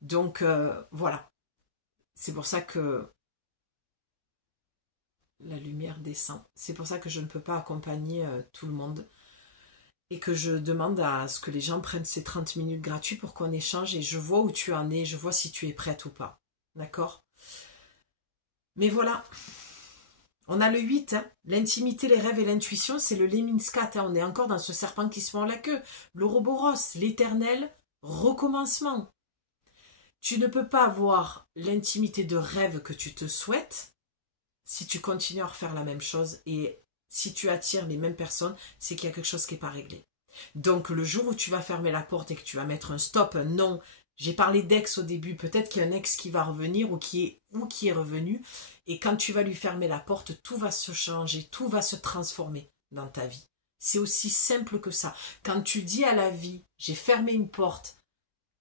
Donc, voilà. C'est pour ça que la lumière descend. C'est pour ça que je ne peux pas accompagner tout le monde. Et que je demande à ce que les gens prennent ces 30 minutes gratuits pour qu'on échange et je vois où tu en es, je vois si tu es prête ou pas. D'accord? Mais voilà. On a le 8, hein. L'intimité, les rêves et l'intuition, c'est le Lemniscat. Hein. On est encore dans ce serpent qui se mord la queue. L'Ouroboros, l'éternel recommencement. Tu ne peux pas avoir l'intimité de rêve que tu te souhaites si tu continues à refaire la même chose et si tu attires les mêmes personnes, c'est qu'il y a quelque chose qui n'est pas réglé. Donc, le jour où tu vas fermer la porte et que tu vas mettre un stop, un non, j'ai parlé d'ex au début, peut-être qu'il y a un ex qui va revenir ou qui est revenu, et quand tu vas lui fermer la porte, tout va se changer, tout va se transformer dans ta vie. C'est aussi simple que ça. Quand tu dis à la vie, j'ai fermé une porte,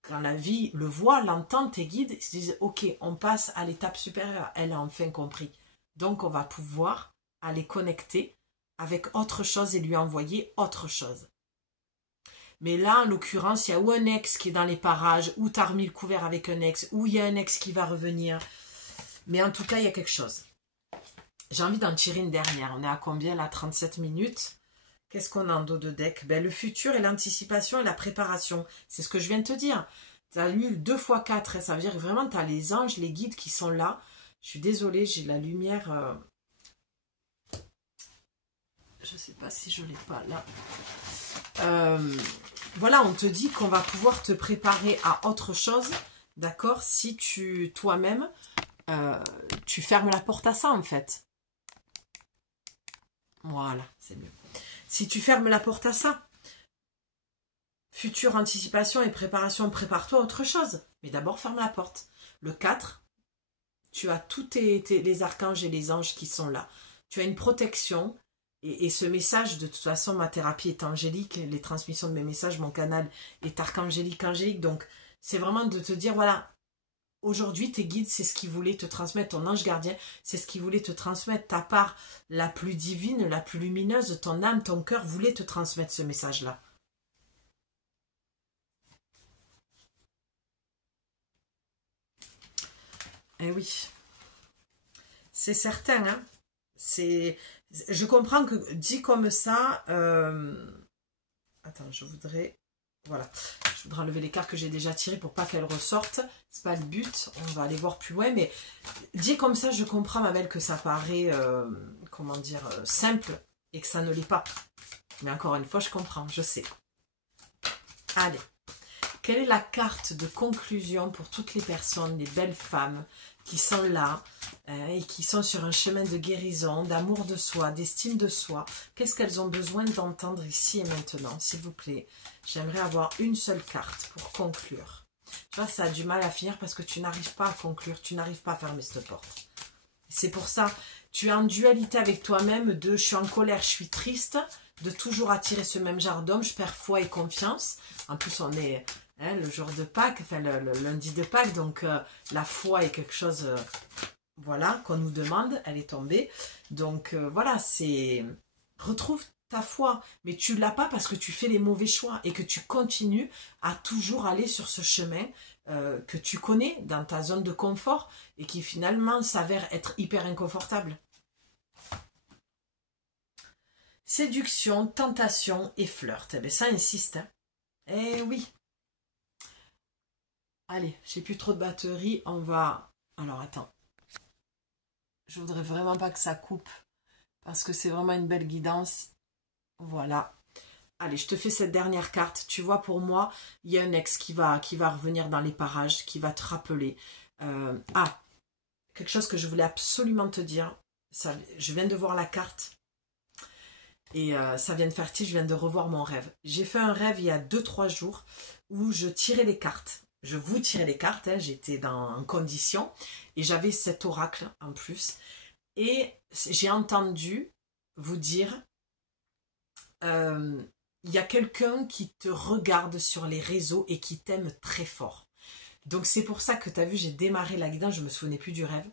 quand la vie le voit, l'entend, tes guides, ils se disent, ok, on passe à l'étape supérieure, elle a enfin compris. Donc, on va pouvoir aller connecter avec autre chose et lui envoyer autre chose. Mais là, en l'occurrence, il y a ou un ex qui est dans les parages, ou tu as remis le couvert avec un ex, ou il y a un ex qui va revenir. Mais en tout cas, il y a quelque chose. J'ai envie d'en tirer une dernière. On est à combien là? 37 minutes. Qu'est-ce qu'on a en dos de deck? Ben, le futur et l'anticipation et la préparation. C'est ce que je viens de te dire. Tu as lu 2 x 4. Ça veut dire que vraiment, tu as les anges, les guides qui sont là. Je suis désolée, j'ai la lumière... Je ne sais pas si je ne l'ai pas là. Voilà, on te dit qu'on va pouvoir te préparer à autre chose, d'accord? Si tu, toi-même, tu fermes la porte à ça, en fait. Voilà, c'est mieux. Si tu fermes la porte à ça, future anticipation et préparation, prépare-toi à autre chose. Mais d'abord, ferme la porte. Le 4, tu as tous les archanges et les anges qui sont là. Tu as une protection. Et ce message, de toute façon, ma thérapie est angélique. Les transmissions de mes messages, mon canal est archangélique, angélique. Donc, c'est vraiment de te dire, voilà, aujourd'hui, tes guides, c'est ce qu'ils voulaient te transmettre. Ton ange gardien, c'est ce qu'ils voulaient te transmettre. Ta part la plus divine, la plus lumineuse, ton âme, ton cœur voulait te transmettre ce message-là. Eh oui. C'est certain, hein. Je comprends que dit comme ça... Attends, je voudrais... Voilà. Je voudrais enlever les cartes que j'ai déjà tirées pour pas qu'elles ressortent. C'est pas le but. On va aller voir plus loin. Mais dit comme ça, je comprends, ma belle, que ça paraît... comment dire, simple et que ça ne l'est pas. Mais encore une fois, je comprends, je sais. Allez. Quelle est la carte de conclusion pour toutes les personnes, les belles femmes qui sont là et qui sont sur un chemin de guérison, d'amour de soi, d'estime de soi? Qu'est-ce qu'elles ont besoin d'entendre ici et maintenant, s'il vous plaît? J'aimerais avoir une seule carte pour conclure. Tu vois, ça a du mal à finir parce que tu n'arrives pas à conclure, tu n'arrives pas à fermer cette porte. C'est pour ça, tu es en dualité avec toi-même de je suis en colère, je suis triste, de toujours attirer ce même genre d'homme, je perds foi et confiance. En plus, on est le jour de Pâques, enfin le lundi de Pâques, donc la foi est quelque chose, voilà, qu'on nous demande, elle est tombée. Donc voilà, c'est retrouve ta foi, mais tu l'as pas parce que tu fais les mauvais choix et que tu continues à toujours aller sur ce chemin que tu connais dans ta zone de confort et qui finalement s'avère être hyper inconfortable. Séduction, tentation et flirt. Eh bien, ça insiste. Hein. Eh oui. Allez, j'ai plus trop de batterie. On va... Alors, attends. Je voudrais vraiment pas que ça coupe. Parce que c'est vraiment une belle guidance. Voilà. Allez, je te fais cette dernière carte. Tu vois, pour moi, il y a un ex qui va revenir dans les parages, qui va te rappeler. Quelque chose que je voulais absolument te dire. Ça, je viens de voir la carte. Et ça vient de faire tilt, je viens de revoir mon rêve. J'ai fait un rêve il y a 2-3 jours où je tirais les cartes. Je vous tirais les cartes, hein, j'étais en condition. Et j'avais cet oracle en plus. Et j'ai entendu vous dire... il y a quelqu'un qui te regarde sur les réseaux et qui t'aime très fort. Donc c'est pour ça que tu as vu, j'ai démarré la guidance, je ne me souvenais plus du rêve.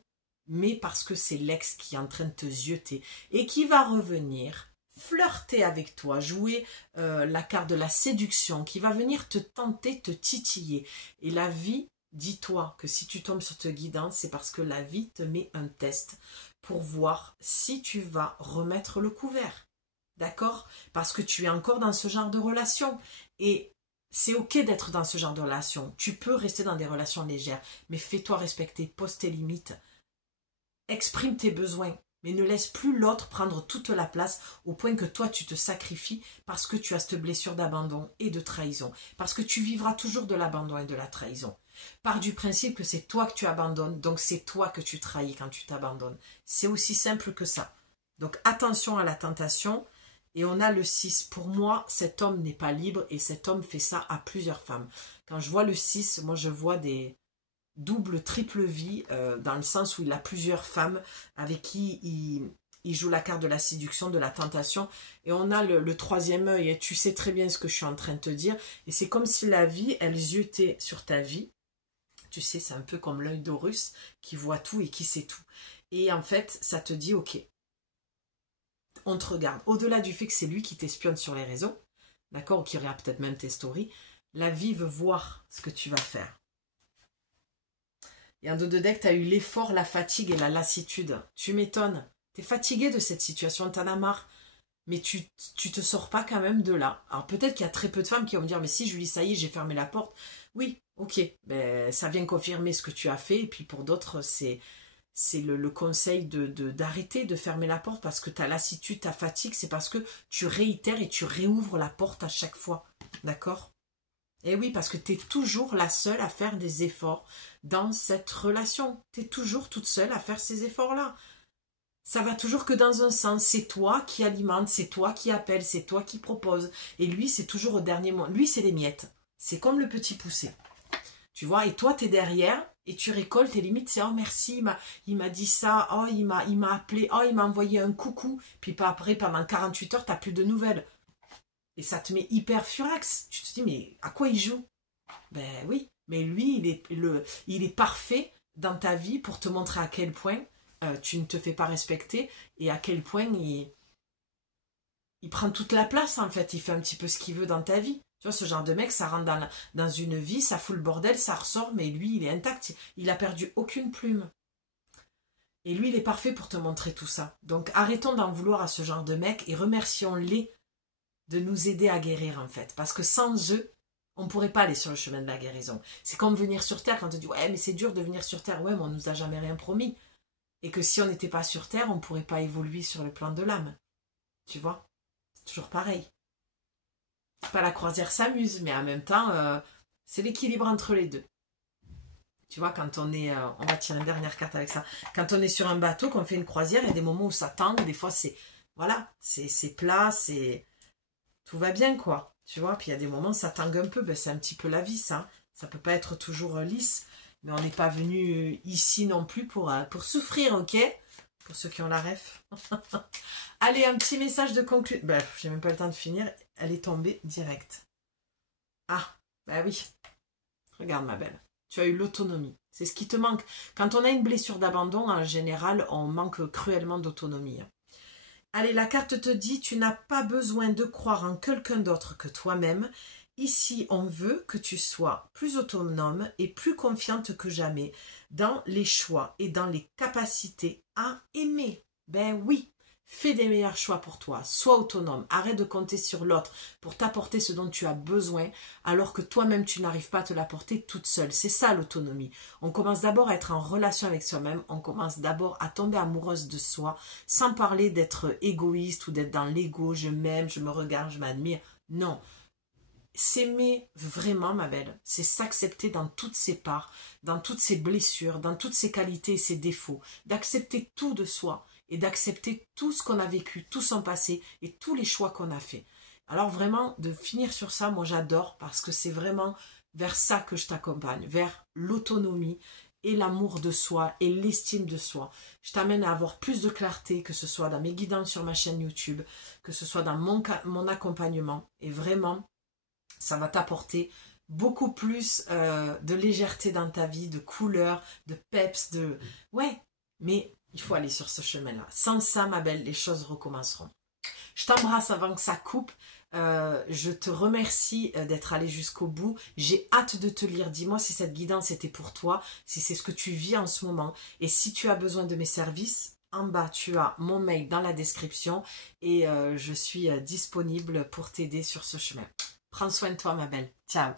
Mais parce que c'est l'ex qui est en train de te zioter et qui va revenir... flirter avec toi, jouer la carte de la séduction, qui va venir te tenter, te titiller. Et la vie, dis-toi que si tu tombes sur cette guidance, c'est parce que la vie te met un test pour voir si tu vas remettre le couvert. D'accord? Parce que tu es encore dans ce genre de relation. Et c'est ok d'être dans ce genre de relation. Tu peux rester dans des relations légères, mais fais-toi respecter, pose tes limites, exprime tes besoins. Mais ne laisse plus l'autre prendre toute la place au point que toi tu te sacrifies parce que tu as cette blessure d'abandon et de trahison. Parce que tu vivras toujours de l'abandon et de la trahison. Pars du principe que c'est toi que tu abandonnes, donc c'est toi que tu trahis quand tu t'abandonnes. C'est aussi simple que ça. Donc attention à la tentation. Et on a le 6. Pour moi, cet homme n'est pas libre et cet homme fait ça à plusieurs femmes. Quand je vois le 6, moi je vois des... double, triple vie, dans le sens où il a plusieurs femmes avec qui il joue la carte de la séduction, de la tentation. Et on a le troisième œil, et tu sais très bien ce que je suis en train de te dire. Et c'est comme si la vie, elle ziotait sur ta vie. Tu sais, c'est un peu comme l'œil d'Horus qui voit tout et qui sait tout. Et en fait, ça te dit, ok, on te regarde. Au-delà du fait que c'est lui qui t'espionne sur les réseaux, d'accord, ou qui regarde peut-être même tes stories, la vie veut voir ce que tu vas faire. Et en dos de deck, tu as eu l'effort, la fatigue et la lassitude. Tu m'étonnes. Tu es fatigué de cette situation, t'en as marre. Mais tu te sors pas quand même de là. Alors peut-être qu'il y a très peu de femmes qui vont me dire, mais si Julie, ça y est, j'ai fermé la porte. Oui, ok, ben, ça vient confirmer ce que tu as fait. Et puis pour d'autres, c'est le conseil d'arrêter de fermer la porte parce que ta lassitude, ta fatigue, c'est parce que tu réitères et tu réouvres la porte à chaque fois. D'accord ? Et oui, parce que tu es toujours la seule à faire des efforts dans cette relation. Tu es toujours toute seule à faire ces efforts-là. Ça va toujours que dans un sens. C'est toi qui alimente, c'est toi qui appelle, c'est toi qui propose. Et lui, c'est toujours au dernier moment. Lui, c'est les miettes. C'est comme le petit poussé. Tu vois, et toi, tu es derrière et tu récoltes. Et limite, c'est « Oh, merci, il m'a dit ça. Oh, il m'a appelé. Oh, il m'a envoyé un coucou. » Puis pas après, pendant 48 heures, tu n'as plus de nouvelles. Et ça te met hyper furax. Tu te dis, mais à quoi il joue? Ben oui, mais lui, il est parfait dans ta vie pour te montrer à quel point tu ne te fais pas respecter et à quel point il prend toute la place, en fait. Il fait un petit peu ce qu'il veut dans ta vie. Tu vois, ce genre de mec, ça rentre dans une vie, ça fout le bordel, ça ressort, mais lui, il est intact. Il a perdu aucune plume. Et lui, il est parfait pour te montrer tout ça. Donc, arrêtons d'en vouloir à ce genre de mec et remercions-les de nous aider à guérir, en fait. Parce que sans eux, on ne pourrait pas aller sur le chemin de la guérison. C'est comme venir sur Terre, quand on te dit « Ouais, mais c'est dur de venir sur Terre. » Ouais, mais on ne nous a jamais rien promis. Et que si on n'était pas sur Terre, on ne pourrait pas évoluer sur le plan de l'âme. Tu vois? C'est toujours pareil. C'est pas la croisière s'amuse, mais en même temps, c'est l'équilibre entre les deux. Tu vois, quand on est... on va tirer une dernière carte avec ça. Quand on est sur un bateau, qu'on fait une croisière, il y a des moments où ça tangue, des fois c'est... Voilà, c'est plat, c'est... Tout va bien, quoi. Tu vois, puis il y a des moments où ça tangue un peu, ben, c'est un petit peu la vie, ça. Ça peut pas être toujours lisse, mais on n'est pas venu ici non plus pour souffrir, ok? Pour ceux qui ont la ref. Allez, un petit message de conclusion. Bref, j'ai même pas le temps de finir. Elle est tombée direct. Ah, bah oui. Regarde ma belle. Tu as eu l'autonomie. C'est ce qui te manque. Quand on a une blessure d'abandon, en général, on manque cruellement d'autonomie. Allez, la carte te dit, tu n'as pas besoin de croire en quelqu'un d'autre que toi-même. Ici, on veut que tu sois plus autonome et plus confiante que jamais dans les choix et dans les capacités à aimer. Ben oui, fais des meilleurs choix pour toi. Sois autonome. Arrête de compter sur l'autre pour t'apporter ce dont tu as besoin alors que toi-même, tu n'arrives pas à te l'apporter toute seule. C'est ça l'autonomie. On commence d'abord à être en relation avec soi-même. On commence d'abord à tomber amoureuse de soi sans parler d'être égoïste ou d'être dans l'ego. Je m'aime, je me regarde, je m'admire. Non. S'aimer vraiment, ma belle, c'est s'accepter dans toutes ses parts, dans toutes ses blessures, dans toutes ses qualités et ses défauts, d'accepter tout de soi et d'accepter tout ce qu'on a vécu, tout son passé et tous les choix qu'on a fait. Alors vraiment, de finir sur ça, moi j'adore parce que c'est vraiment vers ça que je t'accompagne, vers l'autonomie et l'amour de soi et l'estime de soi. Je t'amène à avoir plus de clarté, que ce soit dans mes guidances sur ma chaîne YouTube, que ce soit dans mon accompagnement et vraiment, ça va t'apporter beaucoup plus de légèreté dans ta vie, de couleur, de peps, de... Ouais, mais il faut aller sur ce chemin-là. Sans ça, ma belle, les choses recommenceront. Je t'embrasse avant que ça coupe. Je te remercie d'être allé jusqu'au bout. J'ai hâte de te lire. Dis-moi si cette guidance était pour toi, si c'est ce que tu vis en ce moment. Et si tu as besoin de mes services, en bas, tu as mon mail dans la description. Et je suis disponible pour t'aider sur ce chemin. Prends soin de toi, ma belle. Ciao.